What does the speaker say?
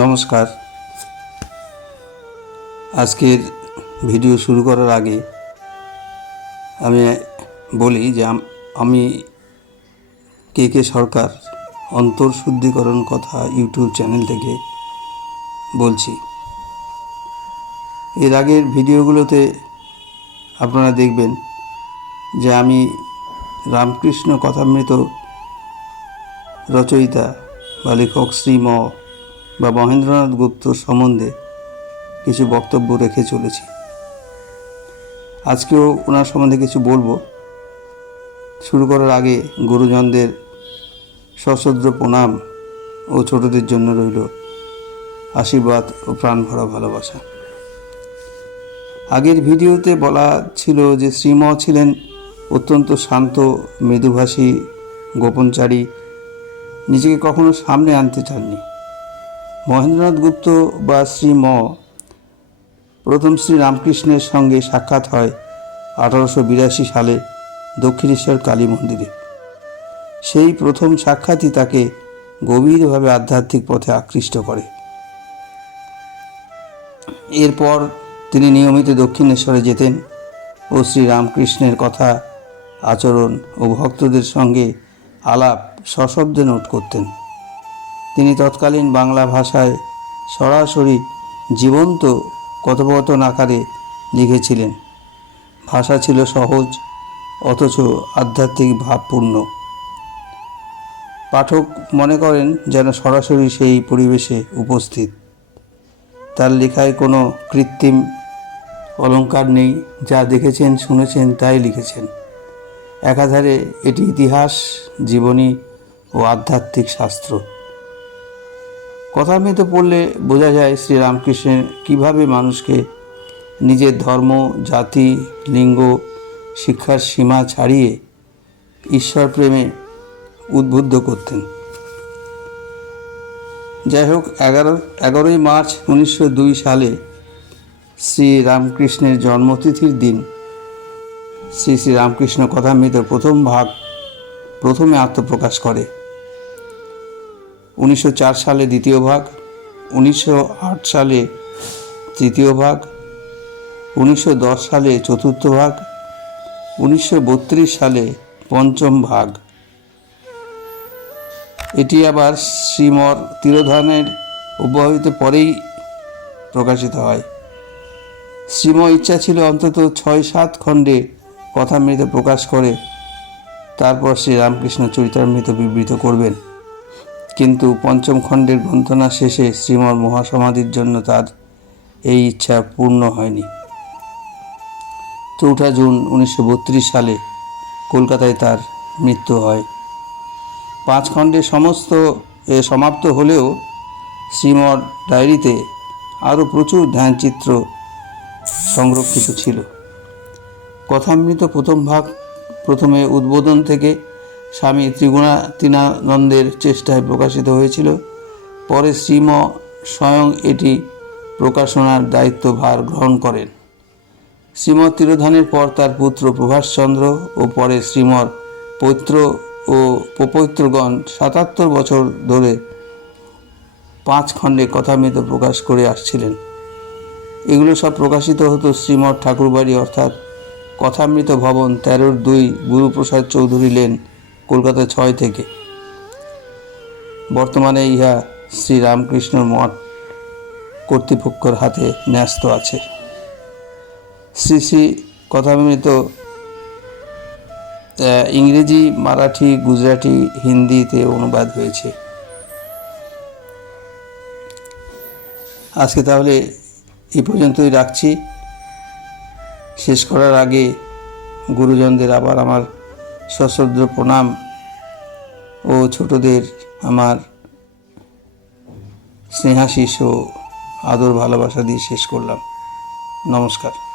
নমস্কার। আজকের ভিডিও শুরু করার আগে আমি বলি যে আমি কে কে সরকার অন্তর্শুদ্ধিকরণ কথা ইউটিউব চ্যানেল থেকে বলছি। এর আগের ভিডিওগুলোতে আপনারা দেখবেন যে আমি রামকৃষ্ণ কথামৃত রচয়িতা বা লেখক শ্রীম বা মহেন্দ্রনাথ গুপ্ত সম্বন্ধে কিছু বক্তব্য রেখে চলেছি। আজকেও ওনার সম্বন্ধে কিছু বলব। শুরু করার আগে গুরুজনদের সশ্রদ্ধ প্রণাম ও ছোটদের জন্য রইল আশীর্বাদ ও প্রাণ ভরা ভালোবাসা। আগের ভিডিওতে বলা ছিল যে শ্রীম ছিলেন অত্যন্ত শান্ত, মৃদুভাষী, গোপনচারী, নিজেকে কখনো সামনে আনতে চাননি। মহেন্দ্রনাথ গুপ্ত বা শ্রী ম, প্রথম শ্রী রামকৃষ্ণের সঙ্গে সাক্ষাৎ হয় আঠারোশো বিরাশি সালে দক্ষিণেশ্বর কালী মন্দিরে। সেই প্রথম সাক্ষাৎই তাকে গভীরভাবে আধ্যাত্মিক পথে আকৃষ্ট করে। এরপর তিনি নিয়মিত দক্ষিণেশ্বরে যেতেন ও শ্রী রামকৃষ্ণের কথা, আচরণ ও ভক্তদের সঙ্গে আলাপ, সশব্দে নোট করতেন। তিনি তৎকালীন বাংলা ভাষায় সরাসরি জীবন্ত কথোপকথন আকারে লিখেছিলেন। ভাষা ছিল সহজ, অথচ আধ্যাত্মিক ভাবপূর্ণ। পাঠক মনে করেন যেন সরাসরি সেই পরিবেশে উপস্থিত। তার লেখায় কোনো কৃত্রিম অলঙ্কার নেই, যা দেখেছেন, শুনেছেন, তাই লিখেছেন। একাধারে এটি ইতিহাস, জীবনী ও আধ্যাত্মিক শাস্ত্র। কথামৃত পড়লে বোঝা যায় শ্রীরামকৃষ্ণের কীভাবে মানুষকে নিজের ধর্ম, জাতি, লিঙ্গ, শিক্ষার সীমা ছাড়িয়ে ঈশ্বর প্রেমে উদ্বুদ্ধ করতেন। যাই হোক, এগারো, এগারোই মার্চ উনিশশো দুই সালে শ্রী রামকৃষ্ণের জন্মতিথির দিন শ্রী শ্রী রামকৃষ্ণ কথামৃত প্রথম ভাগ প্রথমে আত্মপ্রকাশ করে। উনিশশো চার সালে দ্বিতীয় ভাগ, উনিশশো আট সালে তৃতীয় ভাগ, উনিশশো দশ সালে চতুর্থ ভাগ, উনিশশো বত্রিশ সালে পঞ্চম ভাগ। এটি আবার শ্রীমর তিরোধানের অব্যাহত পরেই প্রকাশিত হয়। শ্রীম ইচ্ছা ছিল অন্তত ছয় সাত খণ্ডে কথামৃত প্রকাশ করে, তারপর শ্রী রামকৃষ্ণ চরিতামৃত বিবৃত করবেন। কিন্তু পঞ্চম খণ্ডের গ্রন্থনা শেষে শ্রীমর মহাসমাধির জন্য তার এই ইচ্ছা পূর্ণ হয়নি। চৌঠা জুন উনিশশো বত্রিশ সালে কলকাতায় তার মৃত্যু হয়। পাঁচ খণ্ডে সমস্ত সমাপ্ত হলেও শ্রীমর ডায়েরিতে আরও প্রচুর ধ্যানচিত্র সংরক্ষিত ছিল। কথামৃত প্রথম ভাগ প্রথমে উদ্বোধন থেকে স্বামী ত্রিগুণা ত্রিগুণাতীনানন্দের চেষ্টায় প্রকাশিত হয়েছিল। পরে শ্রীম স্বয়ং এটি প্রকাশনার দায়িত্বভার গ্রহণ করেন। শ্রীমৎ তিরোধানের পর তার পুত্র প্রভাষচন্দ্র ও পরে শ্রীমর পৈত্র ও প্রপৈত্রগণ সাতাত্তর বছর ধরে পাঁচ খণ্ডে কথামৃত প্রকাশ করে আসছিলেন। এগুলো সব প্রকাশিত হতো শ্রীমঠ ঠাকুরবাড়ি, অর্থাৎ কথামৃত ভবন তেরোর দুই গুরুপ্রসাদ চৌধুরী লেন কলকাতা ছয় থেকে। বর্তমানে ইহা শ্রী রামকৃষ্ণ মঠ কর্তৃপক্ষের হাতে ন্যস্ত আছে। শ্রী শ্রী কথামৃত ইংরেজি, মারাঠি, গুজরাটি, হিন্দিতে অনুবাদ হয়েছে। আজকে তাহলে এই পর্যন্তই রাখছি। শেষ করার আগে গুরুজনদের আবার আমার সশ্রদ্ধ প্রণাম ও ছোটদের আমার স্নেহাশিস ও আদর ভালোবাসা দিয়ে শেষ করলাম। নমস্কার।